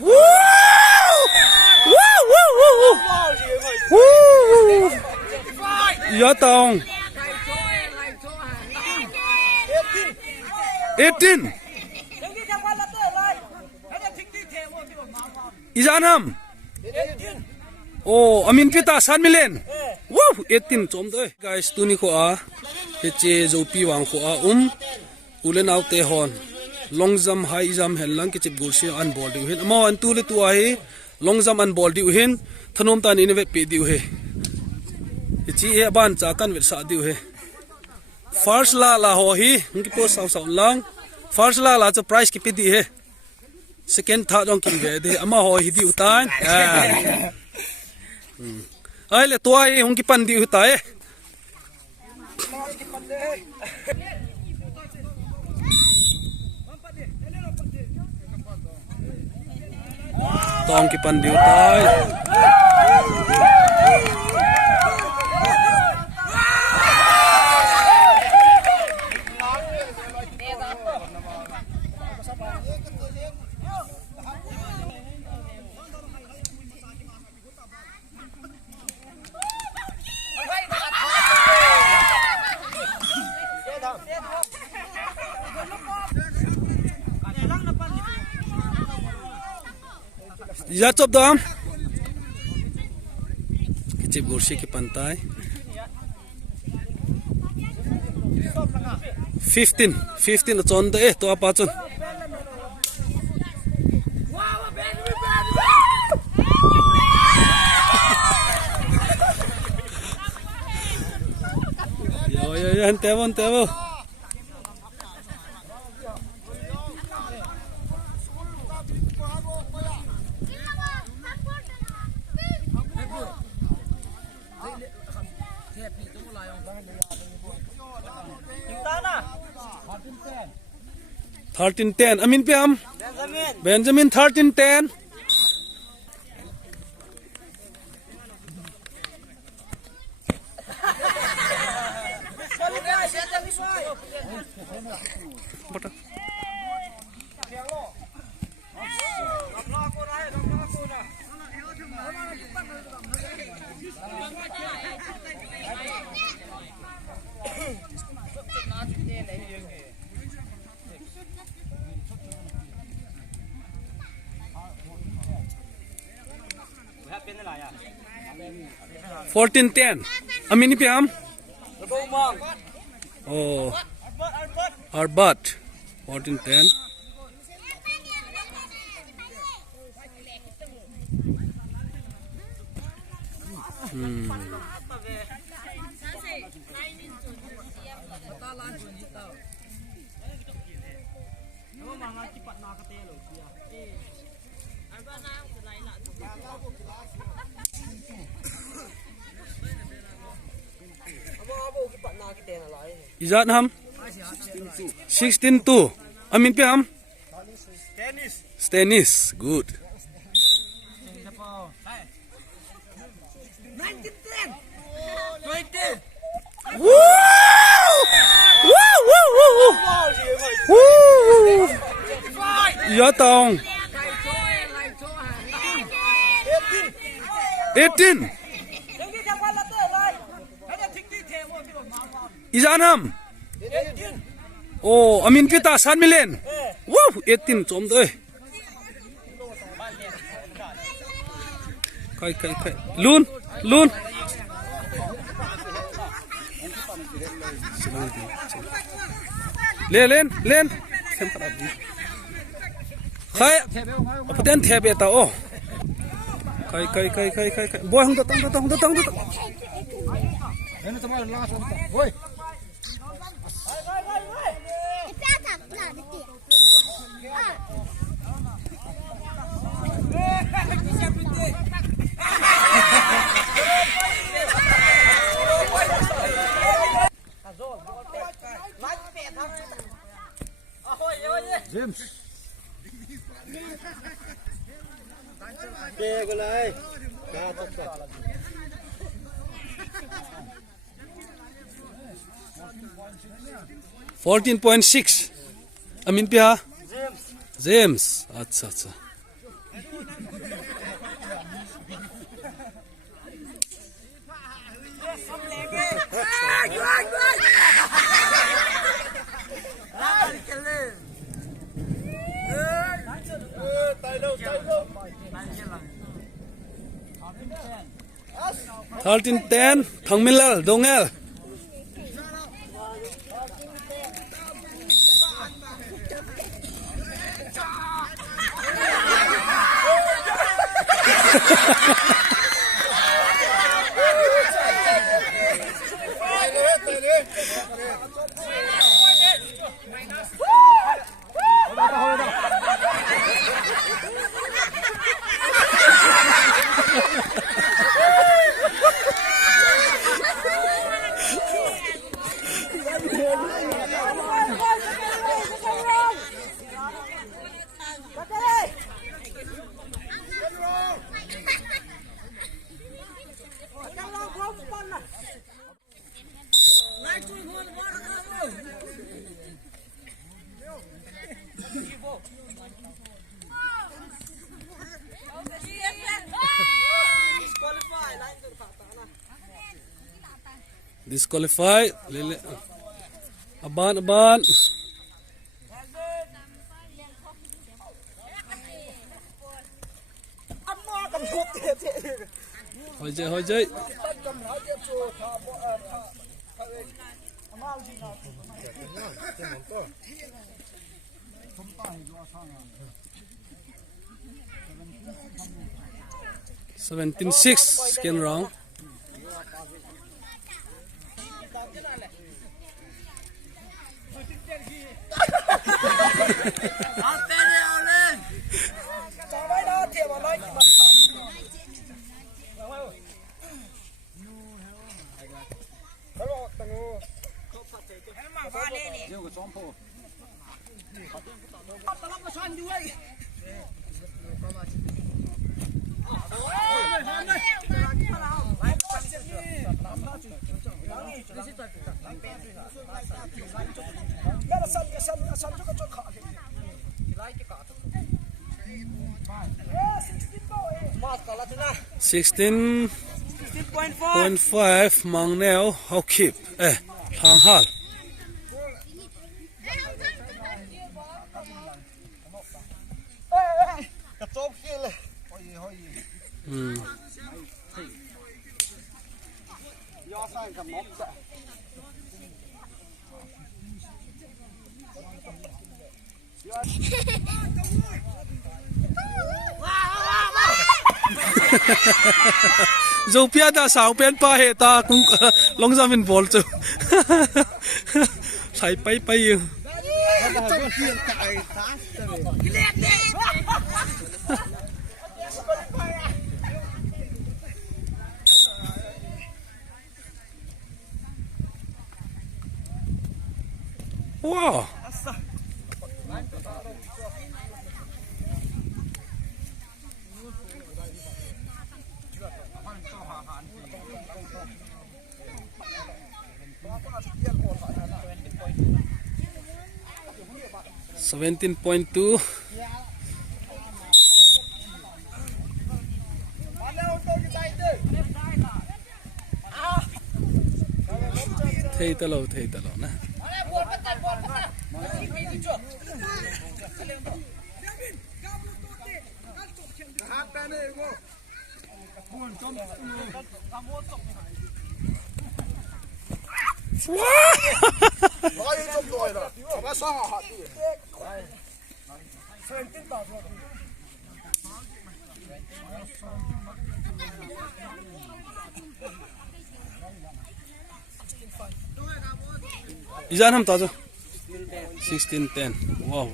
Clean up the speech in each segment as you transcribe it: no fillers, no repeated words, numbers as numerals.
Woo! Woo! Woo! Woo! Woo! Dạ tòng 18 Izanam Oh amin pita 3 million Wow 18 chom doi guys tuni ko a che Joupi vangkho a ulen autte hon long jump high jump helang ke chip golseh an ball diu hin ama an tu le tu a hi long jump an ball diu hin thanom tan inve pe diu he chi e ban cha kan vet sa diu he first la ho hi ngi po sau lang first la cha price ki pe di he second third on ki ve de ama ho hi diu tan ai le to ai hong ki pan diu ta e tong ki pan diu tai Ya chop dam chip golseh ki pantai 15 chon de to apa chon yo tebo $13.10 amin pe am Benjamin $13.10 $14.10 amin pe am oh Arbat $14.10 Izat ham 16-2 amin pe ham Stennis good 19-10 Woo! Woo! Woo! Woo! Woo! Dạ tòng 18 Izanam Oh amin pita 3 million Wow 18 chom doi kai lun lên khai paten thebe ta o kai boy hong tong boy 14.6 amin pia James acha acha Thirteen ten thằng Miller dongel disqualified lele aban hoi jai 17-6 second round16.5 mang neo how keep hang hal Joupi ada sao pen pa he ta kung long jam in ball chu sai pai yu wow 17.2 thấy tao lâu nè Izan ham tazo 16-10 wow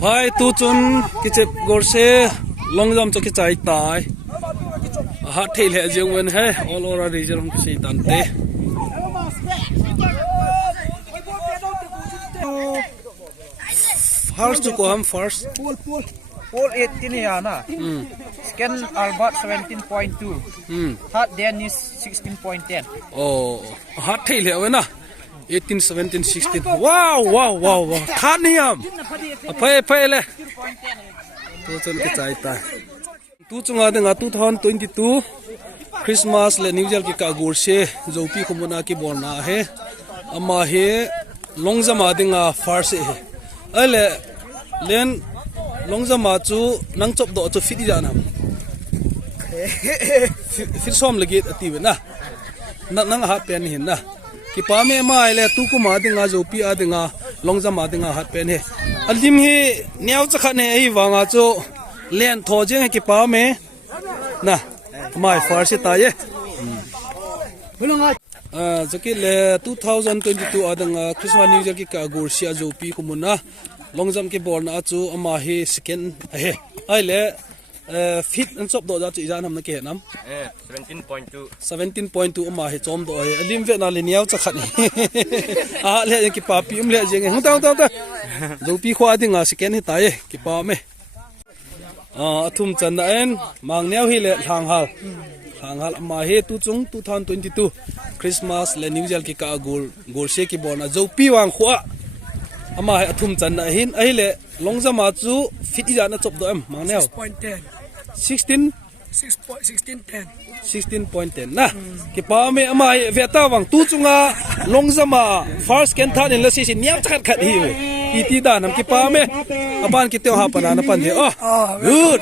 phai tu chun kichep gorse long jam cho ki chai tai ha thei le jeng wen he all over region ki sei tan te first to come first all 18 here na. Second Albert 17.2. Third Dan is 16.10. Oh, hot tail here na. 18, 17, 16. Wow, wow, wow, wow. Third niam. Pay le. Tu chun ke chai ta. Tu chunga de nga 2022 Christmas le New Year ki ka golseh Joupi khumuna ki borna he. Ama he longjama dinga farse he. Ale len longjama chu nang chop do chu fit jana. Fit som lagi ati na. Nang ha pen hin na. Ki pa me ma ile tu ku ma dinga Joupi a dinga longjama dinga ha pen he. Alim hi niaw chakha ne ai wanga chu len tho jeng ki pa me na mai farse ta ye. Jaki le 2022 adang Christmas New Year ki ka golseh Joupi kumuna longjam ki borna chu ama hi second he ai le fit an chop do ja chu jan ham na ke nam 17.2 ama hi chom do he alim ve na le niaw chakhat ni a le ki pa pi le jeng hang ta Joupi khwa dinga second hi ta ye ki pa me athum chan na en mang niaw hi le thang hal ama he tu chung 2022 Christmas le New Year ki ka golseh ki borna Joupi wang khwa ama he athum chan na hin ai le longjama chu fit ja na chop do em mang neo 16.10 na ki pa me ama ve ta wang tu chunga longjama first can than in la si niam chat khat hi iti da nam ki pa me aban ki te ha pa na pan he good